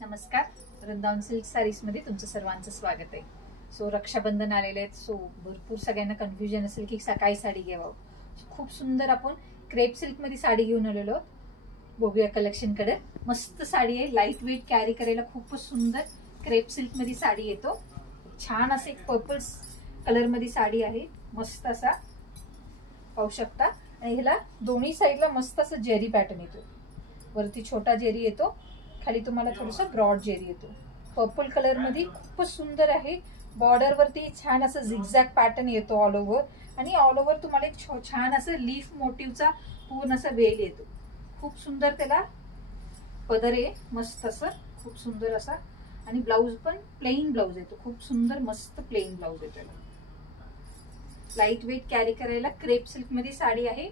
नमस्कार, Vrindavan silk sarees मध्ये तुमचं सर्वांचं स्वागत आहे। सो रक्षाबंधन आलेले आहेत। सो भरपूर सगळ्यांना कन्फ्युजन असेल की काय साडी घ्यावं। खूप सुंदर आपण क्रेप सिल्क मध्ये साडी घेऊन आलेलो आहोत। बघूया कलेक्शन कडे। मस्त साडी आहे, लाईट वेट कॅरी करायला खूपच सुंदर क्रेप सिल्क मध्ये साडी येतो। छान असे पर्पल कलर मध्ये साडी आहे, मस्त असा पाहू शकता। आणि ह्याला दोन्ही साइडला मस्त असं जेरी पॅटर्न येतो। वरती छोटा जेरी येतो, खाली तुम्हाला थोडंसं ब्रॉड जेरी येतो। पर्पल कलर मध्ये खूपच सुंदर आहे। बॉर्डर वरती छान असं झिगझॅग पॅटर्न येतो ऑल ओव्हर, आणि ऑल ओव्हर तुम्हाला एक छान असं लीफ मोटिव्हचा पूर्ण असा वेल येतो। खूप सुंदर त्याला पदर आहे, मस्त असं खूप सुंदर असा। आणि ब्लाउज पण प्लेन ब्लाउज येतो, खूप सुंदर मस्त प्लेन ब्लाउज येतो। लाईट वेट कॅरी करायला क्रेप सिल्क मध्ये साडी आहे,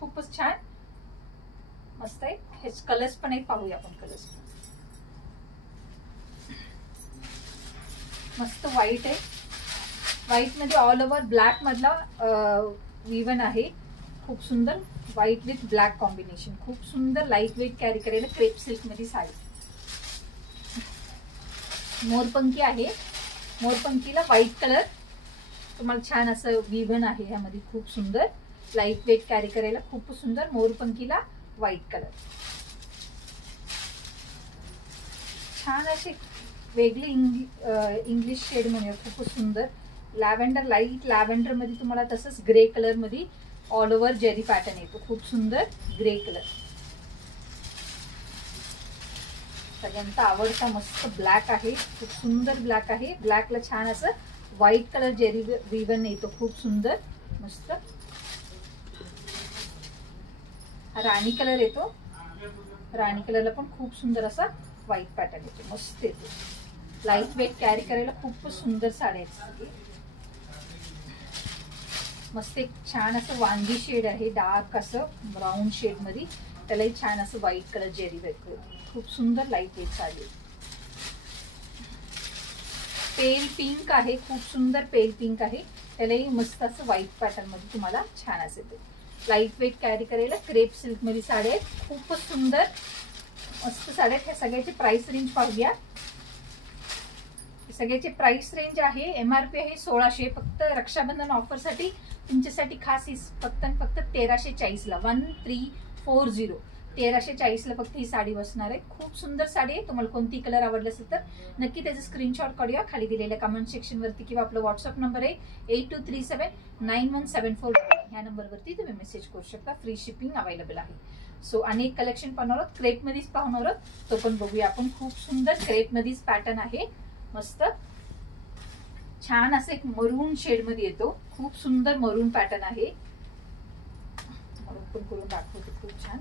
खूपच छान मस्त आहे। हे कलर्स पण आहे, पाहूया आपण कलर्स। मस्त व्हाईट आहे, व्हाईट मध्ये ऑल ओव्हर ब्लॅक मधला विवन आहे। खूप सुंदर व्हाईट विथ ब्लॅक कॉम्बिनेशन, खूप सुंदर लाईट वेट कॅरी करायला क्रेप सिल्क मध्ये साडी। मोरपंखी आहे, मोरपंखीला व्हाईट कलर तुम्हाला छान असं विवन आहे ह्यामध्ये। खूप सुंदर लाईट वेट कॅरी करायला खूप सुंदर मोरपंखीला व्हाईट कलर। छान असे वेगळे इंग्लिश शेड मध्ये खूप सुंदर लॅव्हेंडर, लाईट लॅव्हेंडर मध्ये तुम्हाला तसंच ग्रे कलर मध्ये ऑल ओव्हर जेरी पॅटर्न येतो। खूप सुंदर ग्रे कलर, सगळ्यांचा आवडता मस्त ब्लॅक आहे, खूप सुंदर ब्लॅक आहे। ब्लॅकला छान असं व्हाईट कलर जेरी रिबन येतो, खूप सुंदर मस्त। राणी कलर येतो, राणी कलरला पण खूप सुंदर असा व्हाईट पॅटर्न येतो, मस्त येतो। लाईट वेट कॅरी करायला खूप सुंदर साडी आहे। मस्त एक छान असं वांगी शेड आहे, डार्क असं ब्राऊन शेड मध्ये, त्यालाही छान असं व्हाईट कलर जेरी येतो। खूप सुंदर light weight sari. Pale pink आहे, खूप सुंदर पेल पिंक आहे, त्यालाही मस्त असं व्हाईट पॅटर्न मध्ये तुम्हाला छान असं येते। लाईट वेट कॅरी करायला क्रेप सिल्क मध्ये साडी आहेत, खूपच सुंदर मस्त साड्या। ह्या सगळ्याची प्राइस रेंज पाहूया। सगळ्याची प्राइस रेंज आहे, एमआरपी आहे 1600। फक्त रक्षाबंधन ऑफर साठी तुमच्यासाठी खास फक्त 1340 ला 1340 1340 ला फक्त ही साडी बसणार आहे। खूप सुंदर साडी आहे। तुम्हाला कोणती कलर आवडले असेल तर नक्की त्याचे स्क्रीनशॉट काढूया। खाली दिलेल्या कमेंट सेक्शन वरती किंवा आपला व्हॉट्सअप नंबर आहे 82379174 ह्या नंबरवरती तुम्ही मेसेज करू शकता। फ्री शिपिंग अवेलेबल आहे। सो अनेक कलेक्शन पाहणार आहोत, क्रेप मध्येच पाहणार आहोत, तो पण बघूया आपण। खूप सुंदर क्रेप मध्येच पॅटर्न आहे, मस्त छान असं एक मरून शेड मध्ये येतो। खूप सुंदर मरून पॅटर्न आहे, ओपन करून दाखवते। खूप छान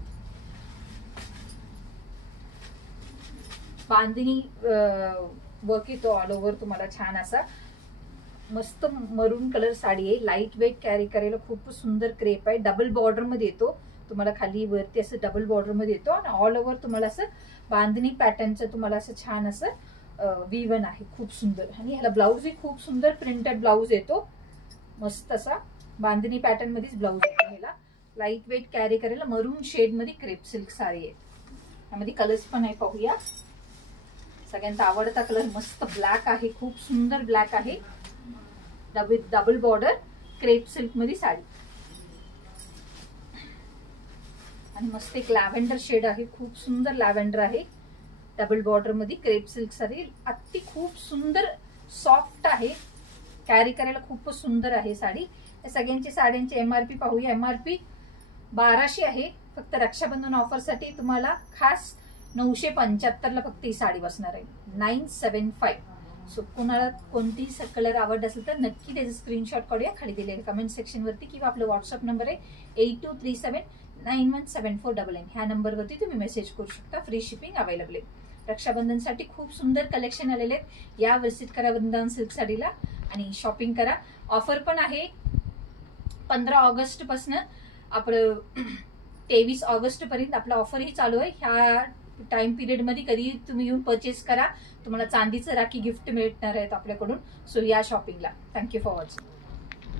बांधणी वर्क येतो ऑल ओव्हर तुम्हाला, छान असा मस्त मरून कलर साडी आहे। लाईट वेट कॅरी करायला खूप सुंदर क्रेप आहे, डबल बॉर्डर मध्ये येतो तुम्हाला, खाली वरती असं डबल बॉर्डर मध्ये येतो, आणि ऑल ओव्हर तुम्हाला असं बांधणी पॅटर्नचं तुम्हाला असं छान असं विवन आहे, खूप सुंदर। आणि ह्याला ब्लाउज ही खूप सुंदर प्रिंटेड ब्लाउज येतो, मस्त असा बांधणी पॅटर्न मध्येच ब्लाउज येतो ह्याला। लाईट वेट कॅरी करायला मरून शेड मध्ये क्रेप सिल्क साडी आहे। यामध्ये कलर्स पण आहे, पाहूया। सगळ्यांचा आवडता कलर मस्त ब्लॅक आहे, खूप सुंदर ब्लॅक आहे, डबल बॉर्डर क्रेप सिल्क मध्ये साडी। आणि मस्त एक लॅव्हेंडर शेड आहे, खूप सुंदर लॅव्हेंडर आहे, डबल बॉर्डर मध्ये क्रेप सिल्क साडी। अति खूप सुंदर सॉफ्ट आहे, कॅरी करायला खूपच सुंदर आहे साडी। या सगळ्यांची साड्यांची एमआरपी पाहूया। एमआरपी 1200 आहे, फक्त रक्षाबंधन ऑफर साठी तुम्हाला खास 975 ला फक्त ही साडी बसणार आहे, 975। सो कुणाला कोणती कलर आवडत असेल तर नक्की त्याचे स्क्रीनशॉट काढूया। खाली दिलेल्या कमेंट सेक्शन वरती किंवा आपला व्हॉट्सअप नंबर आहे 8237917499 ह्या नंबरवरती तुम्ही मेसेज करू शकता। फ्री शिपिंग अवेलेबल आहे। रक्षाबंधनसाठी खूप सुंदर कलेक्शन आलेले आहेत, या व्हिजिट करा वृंदावन सिल्क साडीला आणि शॉपिंग करा। ऑफर पण आहे 15 ऑगस्ट पासून आपलं 23 ऑगस्ट पर्यंत आपला ऑफर ही चालू आहे। ह्या टाइम पिरियड मध्ये कधी तुम्ही येऊन परचेस करा, तुम्हाला चांदीचं राखी गिफ्ट मिळणार आहेत आपल्याकडून। सो या शॉपिंगला। Thank you for watching.